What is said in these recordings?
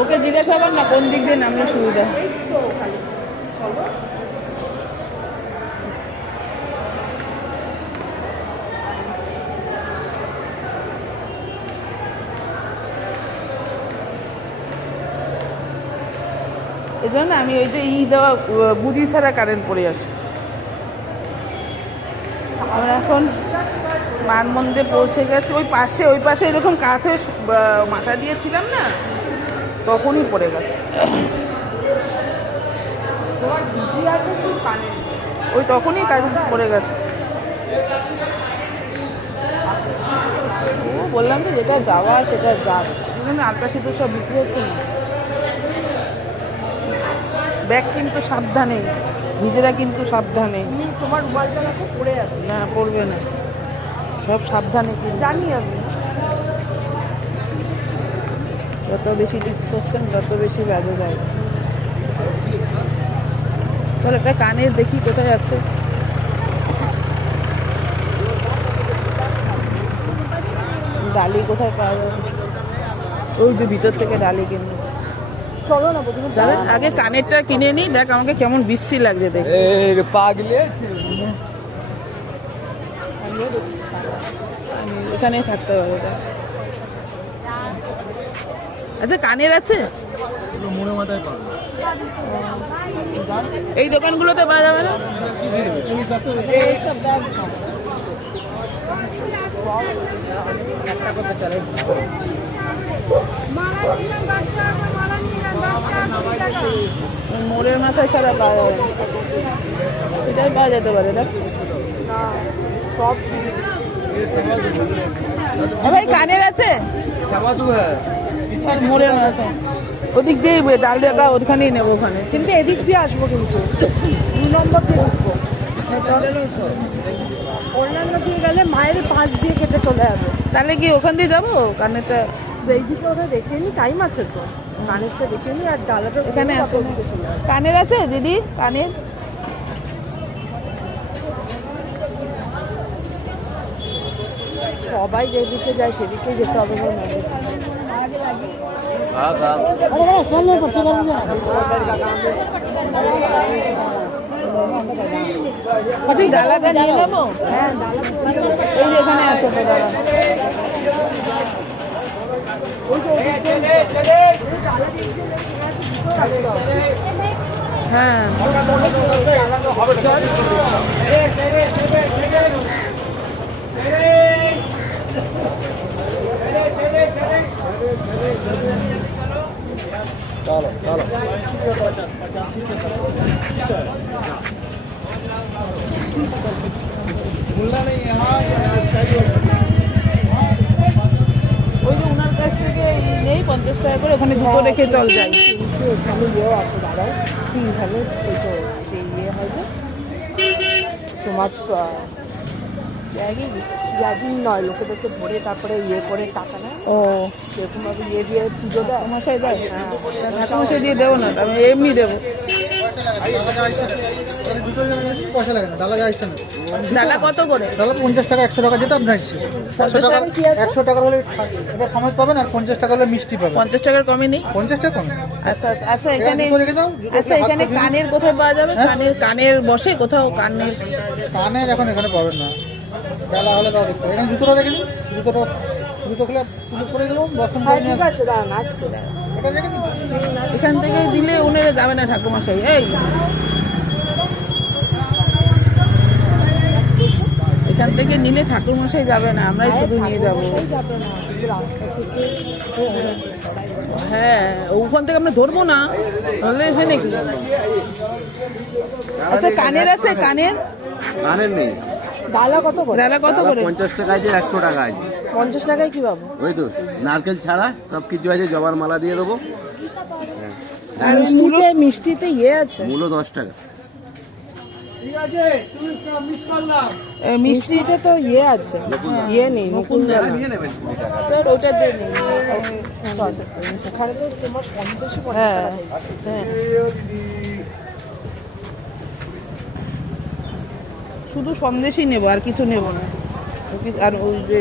ওকে জিজ্ঞাসা কর না কোন দিক দিয়ে নামলে সুবিধা। এই জন্য আমি ওই যে দেওয়া বুঝি ছাড়া কারেন্ট পড়ে আসি। আমরা এখন মানমন্দিরে পৌঁছে গেছি। ওই পাশে এরকম কাঠে মাথা দিয়েছিলাম না, তখনই পড়ে গেছে। ওই তখনই কাজ পড়ে গেছে। ও বললাম তো যেটা যাওয়া সেটা যাক। আলতা সিঁদুর সব বিক্রি হচ্ছে না। ব্যাগ কিন্তু সাবধানে, নিজেরা কিন্তু সাবধানে। তোমার মোবাইলটা রাখো, পড়ে যাবে। না পড়বে না, সব সাবধানে কিন্তু। জানি আমি। যত বেশি টিপস করছেন তত বেশি ব্যাগে যায়। চল একটা কানের দেখি কোথায় আছে। ডালি কোথায় পাওয়া যাবে? ওই যে ভিতর থেকে ডালি কিনবে। চলো না প্রথমে আগে কানেরটা কিনে নি, দেখ আমাকে কেমন বিশ্রী লাগছে দেখ। পাগলে এখানেই থাকতে হবে। আচ্ছা কানের আছে? মনে মাথায় পাবো। এই দোকানগুলোতে পাওয়া যাবে না? রাস্তা করতে চলে মোড়ের মাথায় ছাড়া পাওয়া যাবে না। এটাই পাওয়া যেতে পারে না? সব ভাই কানের আছে? মোড়ের মাথায় ওদিক দিয়ে ডালটা ওখানেই নেবো। ওখানে কিন্তু এদিক দিয়ে আসবো, কিন্তু 2 নম্বর দিয়ে ঢুকবো। অন্যান্য দিয়ে গেলে মায়ের পাশ দিয়ে কেটে চলে যাবে। তাহলে কি ওখান দিয়ে যাবো? কানেরটা এই দিকে ওটা দেখে নি, টাইম আছে তো। কানেরটা দেখে নি, আর ডালাটা এখানে আছে। কানের আছে দিদি? কানের সবাই যেদিকে যায় সেদিকে যেতে হবে। ডালাটা নিয়ে নেবো। হ্যাঁ, এই যে এখানে আছে তো ডালা। হ্যাঁ চলো চলো। ওই যে ওনার কাছ থেকে নেই 50 টাকা করে, ওখানে জুতো রেখে চল যাই। এখানে ইয়েও আছে, দাঁড়াও। এইখানে ওই তো যে ইয়ে হয় যে তোমার ইয়াদিন নয়, লোকেদেরকে ধরে তারপরে ইয়ে করে টাকা নেয়। ও এরকমভাবে ইয়ে দিয়ে পুজো দেয়। ঠাকুমশাই দেয়? ঠাকুমশাই দিয়ে দেবো না, আমি এমনি দেবো। পয়সা লাগে না, ডালা যা ইচ্ছা না। ডালা কত করে? ডালা 50 টাকা, 100 টাকা, যেটা আপনার ইচ্ছে। 50 টাকা কি আছে? 100 টাকা হলে এটা সময় পাবেন, আর 50 টাকা হলে মিষ্টি পাবেন। 50 টাকার কমে নেই? 50 টাকা কম। আচ্ছা আচ্ছা। এখানে জুতো রেখে দাও। আচ্ছা এখানে কানের কোথায় পাওয়া যাবে? কানের বসে কোথাও? কানের এখন এখানে পাবেন না। ডালা হলে তাও দেখতে হবে। এখানে জুতোটা রেখে দিন। জুতো খুলে পুজো করে দেবো, দর্শন করে নিয়ে ঠিক আছে, দাঁড়ান আসছে, দাঁড়ান। এখানে রেখে দিন। এখান থেকে দিলে উনারে যাবে না ঠাকুমশাই। এই এখান থেকে নিলে ঠাকুরমশাই যাবে না, আমরাই শুধু নিয়ে যাবো। সেই যাবে না, কিন্তু রাস্তা থেকে হ্যাঁ ওখান থেকে আমরা ধরবো না, ধরলে এখানে কি? আচ্ছা কানের আছে? কানের নেই। ডালা কত করে? ডালা কত করে? 50 টাকা আছে, 100 টাকা আছে। 50 টাকায় কি পাবো? ওই তো নারকেল ছাড়া সব কিছু আছে, জবার মালা দিয়ে দেবো। আর মিষ্টিতে ইয়ে আছে, মূল্য 10 টাকা। মিষ্টিতে তো ইয়ে আছে, ইয়ে নেই, নকুল দানা। স্যার ওটা দিয়ে নিন। ওখানে তো তোমার সন্দেশে হ্যাঁ হ্যাঁ শুধু সন্দেশই নেবো, আর কিছু নেবো না। আর ওই যে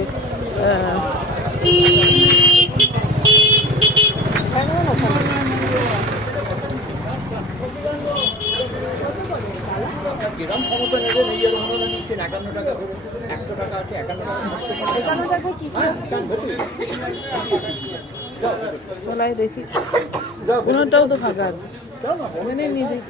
কিরম ক্ষমতা নেবে নিজের অনুদান নিচ্ছেন 51 টাকা করে, 100 টাকা আছে 51 টাকা 51 টাকা কি কি আছে? চলাই দেখি, ওনারটাও তো ফাঁকা আছে। এনে নিয়ে দেখি।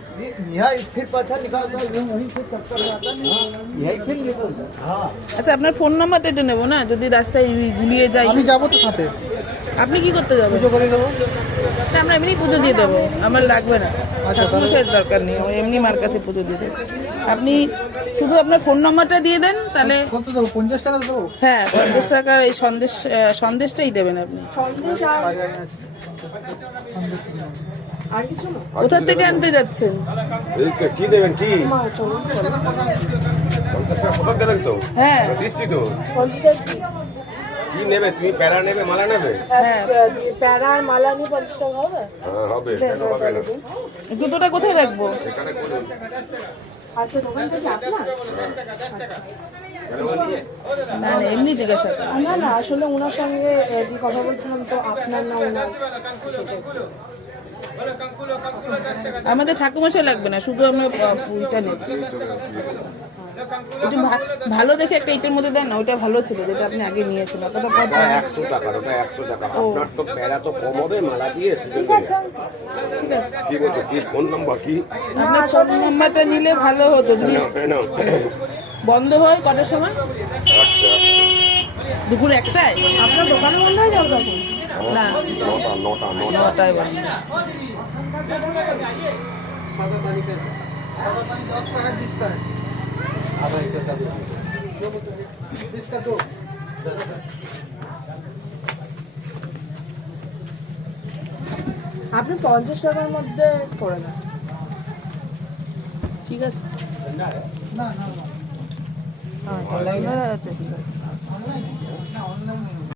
यही फिर पाछा निकालता है, वहीं से चक्कर में आता नहीं, यही फिर निकलता है। हाँ আচ্ছা, আপনার ফোন নাম্বারটা একটু নেবো না, যদি রাস্তায় গুলিয়ে যাই। আমি যাবো তো সাথে, আপনি কি করতে যাবেন? পুজো করে দেবো। না, আমরা এমনি পুজো দিয়ে দেবো, আমার লাগবে না, ঠাকুরমশাইয়ের দরকার নেই, আমরা এমনি মার কাছে পুজো দিয়ে দেবো। আপনি শুধু আপনার ফোন নাম্বারটা দিয়ে দেন, তাহলে কত দেবো? 50 টাকা দেবো। হ্যাঁ 50 টাকার এই সন্দেশটাই দেবেন আপনি। সন্দেশ আর বাড়ি আমি আছি। আর কিছু না? কোথা থেকে আনতে যাচ্ছেন? এই তো কি দেবেন কি মা চলুন 50 টাকা পোশাক দেবেন তো হ্যাঁ দিচ্ছি তো 50 টাকা কি? কি নেবে তুমি প্যারা নেবে মালা নেবে হ্যাঁ। প্যারা আর মালা নিয়ে 50 টাকা হবে? হ্যাঁ হবে কেন হবে না জুতোটা কোথায় রাখবো? এখানে করুন আচ্ছা, দোকানটা কি আপনার? না না, এমনি জিজ্ঞাসা করি। না না, আসলে ওনার সঙ্গে কি কথা বলছিলাম তো, আপনার না ওনার, সেটাই। আমাদের ঠাকুমশাই লাগবে না, শুধু আমরা ওইটা নেব। একটু ভালো দেখে একটা ইটের মধ্যে দেন না, ওইটা ভালো ছিল যেটা আপনি আগে নিয়েছেন। ওটা 100 টাকা ওটা 100 টাকা আপনার তো প্যারা তো কম হবে মালা দিয়ে সিজন ঠিক আছে। কি বলছো কি ফোন নাম্বার কি আপনার ফোন নাম্বারটা নিলে ভালো হতো। যদি নাও বন্ধ হয় কটার সময়? আচ্ছা দুপুর 1টায়? আপনার দোকান বন্ধ হয়ে যাবে তখন? না, 9টা 9টায় বন্ধ। সাদা পানি 10 টাকা 20 টাকা। আধা লিটার দাম। 20 টাকা তো। আপনি 50 টাকার মধ্যে করে দেন। ঠিক আছে। না না না। হ্যাঁ, লাইনার আছে, ঠিক আছে। অনলাইন না, অনলাইন